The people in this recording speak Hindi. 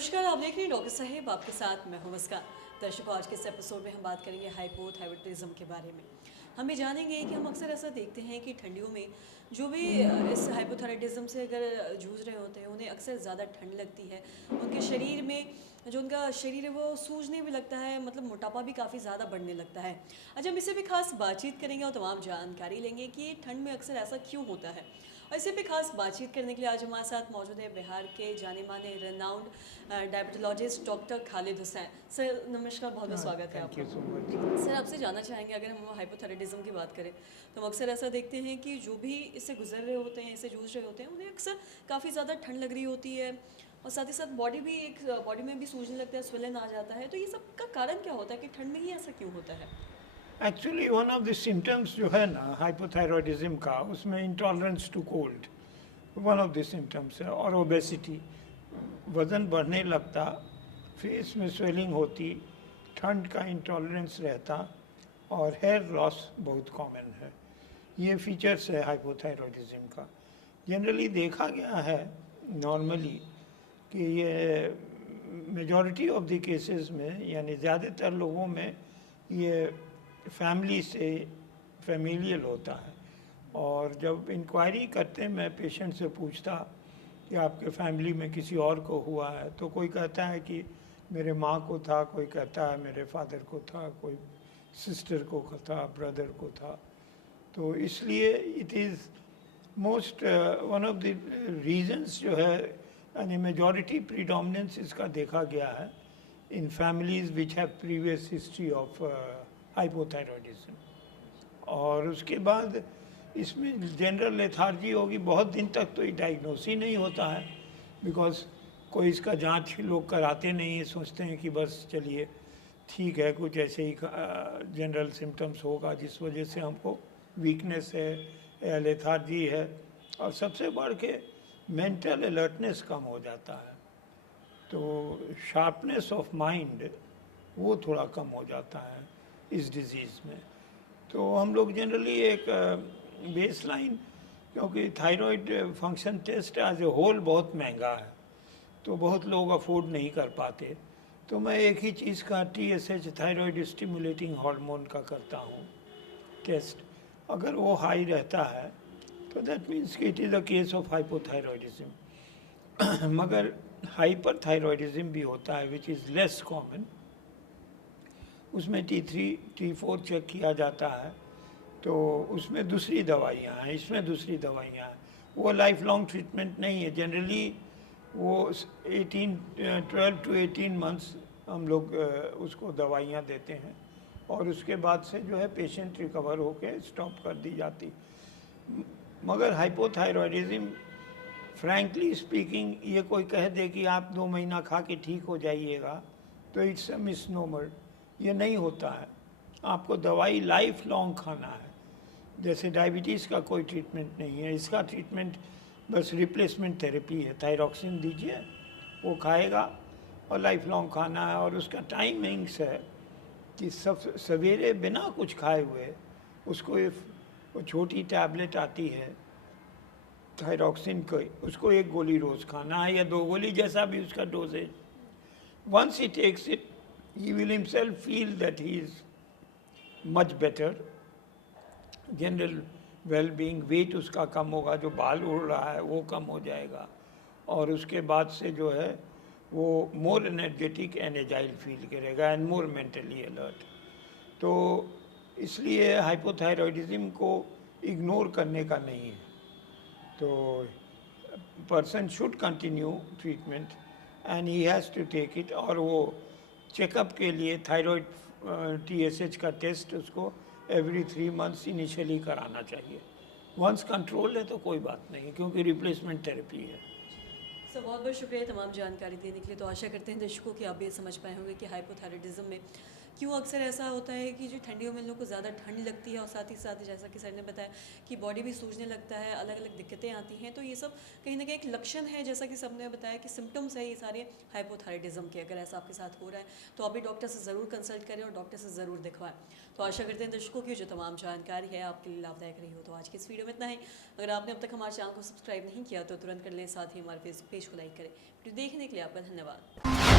नमस्कार, आप देख रहे हैं डॉक्टर साहेब, आपके साथ मैं हूं मुस्कान। दर्शकों, आज के इस एपिसोड में हम बात करेंगे हाइपोथायराइडिज्म के बारे में। हम ये जानेंगे कि हम अक्सर ऐसा देखते हैं कि ठंडियों में जो भी इस हाइपोथायराइडिज्म से अगर जूझ रहे होते हैं, उन्हें अक्सर ज़्यादा ठंड लगती है। उनके शरीर में जो उनका शरीर है वो सूजने भी लगता है, मतलब मोटापा भी काफ़ी ज़्यादा बढ़ने लगता है। आज हम इसे भी खास बातचीत करेंगे और तमाम जानकारी लेंगे कि ठंड में अक्सर ऐसा क्यों होता है। और इसे भी खास बातचीत करने के लिए आज हमारे साथ मौजूद है बिहार के जाने माने renowned diabetologist doctor Khalid Hussain. Sir नमस्कार, बहुत बहुत स्वागत है थैंक आपका। You so much. सर, आपसे जानना चाहेंगे, अगर हम हाइपोथायराइडिज्म की बात करें तो हम अक्सर ऐसा देखते हैं कि जो भी इससे गुजर रहे होते हैं, इससे जूझ रहे होते हैं, उन्हें अक्सर काफ़ी ज़्यादा ठंड लग रही होती है और साथ ही साथ बॉडी में भी सूजने लगता है, स्वेलन आ जाता है। तो ये सब का कारण क्या होता है कि ठंड में ही ऐसा क्यों होता है? Actually one of the symptoms जो है ना हाइपोथायरॉयडिज्म का, उसमें intolerance to cold one of the symptoms है, और ओबेसिटी, वज़न बढ़ने लगता, फेस में स्वेलिंग होती, ठंड का इंटॉलरेंस रहता, और हेयर लॉस बहुत कॉमन है। ये फीचर्स है हाइपोथायरॉयडिज्म का। जनरली देखा गया है नॉर्मली कि ये मेजॉरिटी ऑफ द केसेस में, यानी ज़्यादातर लोगों में ये फैमिली से फैमिलियल होता है। और जब इंक्वायरी करते मैं पेशेंट से पूछता कि आपके फैमिली में किसी और को हुआ है, तो कोई कहता है कि मेरे माँ को था, कोई कहता है मेरे फादर को था, कोई सिस्टर को था, ब्रदर को था। तो इसलिए it is most one of the reasons जो है, यानी मेजॉरिटी प्रीडोमिनेंस इसका देखा गया है in families which have previous history of hypothyroidism. और उसके बाद इसमें जनरल लेथार्जी होगी, बहुत दिन तक तो ये डायग्नोस ही नहीं होता है, बिकॉज कोई इसका जांच लोग कराते नहीं है, सोचते हैं कि बस चलिए ठीक है, कुछ ऐसे ही जनरल सिम्टम्स होगा जिस वजह से हमको वीकनेस है या लेथार्जी है। और सबसे बढ़ के मेंटल अलर्टनेस कम हो जाता है, तो शार्पनेस ऑफ माइंड वो थोड़ा कम हो जाता है इस डिज़ीज़ में। तो हम लोग जनरली एक बेसलाइन, क्योंकि thyroid function test as a whole बहुत महंगा है, तो बहुत लोग अफोर्ड नहीं कर पाते, तो मैं एक ही चीज़ का TSH थायराइड स्टिमुलेटिंग हार्मोन का करता हूँ टेस्ट। अगर वो हाई रहता है तो दैट मीन्स कि it is a case of hypothyroidism. मगर हाइपरथायरॉयडिज्म भी होता है विच इज़ लेस कॉमन। उसमें T3 T4 चेक किया जाता है, तो उसमें दूसरी दवाइयाँ हैं, इसमें दूसरी दवाइयाँ हैं। वो लाइफ लॉन्ग ट्रीटमेंट नहीं है, जनरली वो 12 to 18 मंथ्स हम लोग उसको दवाइयाँ देते हैं, और उसके बाद से जो है पेशेंट रिकवर होके स्टॉप कर दी जाती। मगर हाइपोथायरॉयडिज्म फ्रैंकली स्पीकिंग, ये कोई कह दे कि आप 2 महीना खा के ठीक हो जाइएगा, तो इट्स अ मिसनोमर। ये नहीं होता है, आपको दवाई लाइफ लॉन्ग खाना है। जैसे डायबिटीज़ का कोई ट्रीटमेंट नहीं है, इसका ट्रीटमेंट बस रिप्लेसमेंट थेरेपी है, थायरॉक्सिन दीजिए, वो खाएगा और लाइफ लॉन्ग खाना है। और उसका टाइमिंग्स है कि सब सवेरे बिना कुछ खाए हुए उसको वो छोटी टैबलेट आती है थायरॉक्सिन को, उसको 1 गोली रोज़ खाना है या 2 गोली, जैसा भी उसका doses. Once he takes it, he will himself feel that he is much better. General well-being, weight उसका कम होगा, जो बाल उड़ रहा है वो कम हो जाएगा, और उसके बाद से जो है वो मोर एनर्जेटिक एनर्जाइल फील करेगा एंड मोर मेंटली अलर्ट। तो इसलिए हाइपोथायरॉयडिज्म को इग्नोर करने का नहीं है, तो person should continue treatment and he has to take it. और वो चेकअप के लिए थायराइड TSH का टेस्ट उसको एवरी 3 मंथ्स इनिशियली कराना चाहिए। वंस कंट्रोल है तो कोई बात नहीं, क्योंकि रिप्लेसमेंट थेरेपी है। सर, बहुत बहुत शुक्रिया तमाम जानकारी देने के लिए। तो आशा करते हैं दर्शकों कि आप भी ये समझ पाए होंगे कि हाइपोथायराइडिज्म में क्यों अक्सर ऐसा होता है कि जो ठंडियों में लोगों को ज़्यादा ठंड लगती है और साथ ही साथ जैसा कि सर ने बताया कि बॉडी भी सूजने लगता है, अलग अलग दिक्कतें आती हैं, तो ये सब कहीं ना कहीं एक लक्षण है, जैसा कि सबने बताया कि सिम्टम्स है ये सारे हाइपोथायराइडिज्म के। अगर ऐसा आपके साथ हो रहा है तो आप भी डॉक्टर से ज़रूर कंसल्ट करें और डॉक्टर से ज़रूर दिखवाएं। तो आशा करते हैं दर्शकों की जो तमाम जानकारी है आपके लिए लाभदायक रही हो। तो आज की इस वीडियो में इतना ही। अगर आपने अब तक हमारे चैनल को सब्सक्राइब नहीं किया तो तुरंत कर लें, साथ ही हमारे फेसबुक पेज को लाइक करें। वीडियो देखने के लिए आपका धन्यवाद।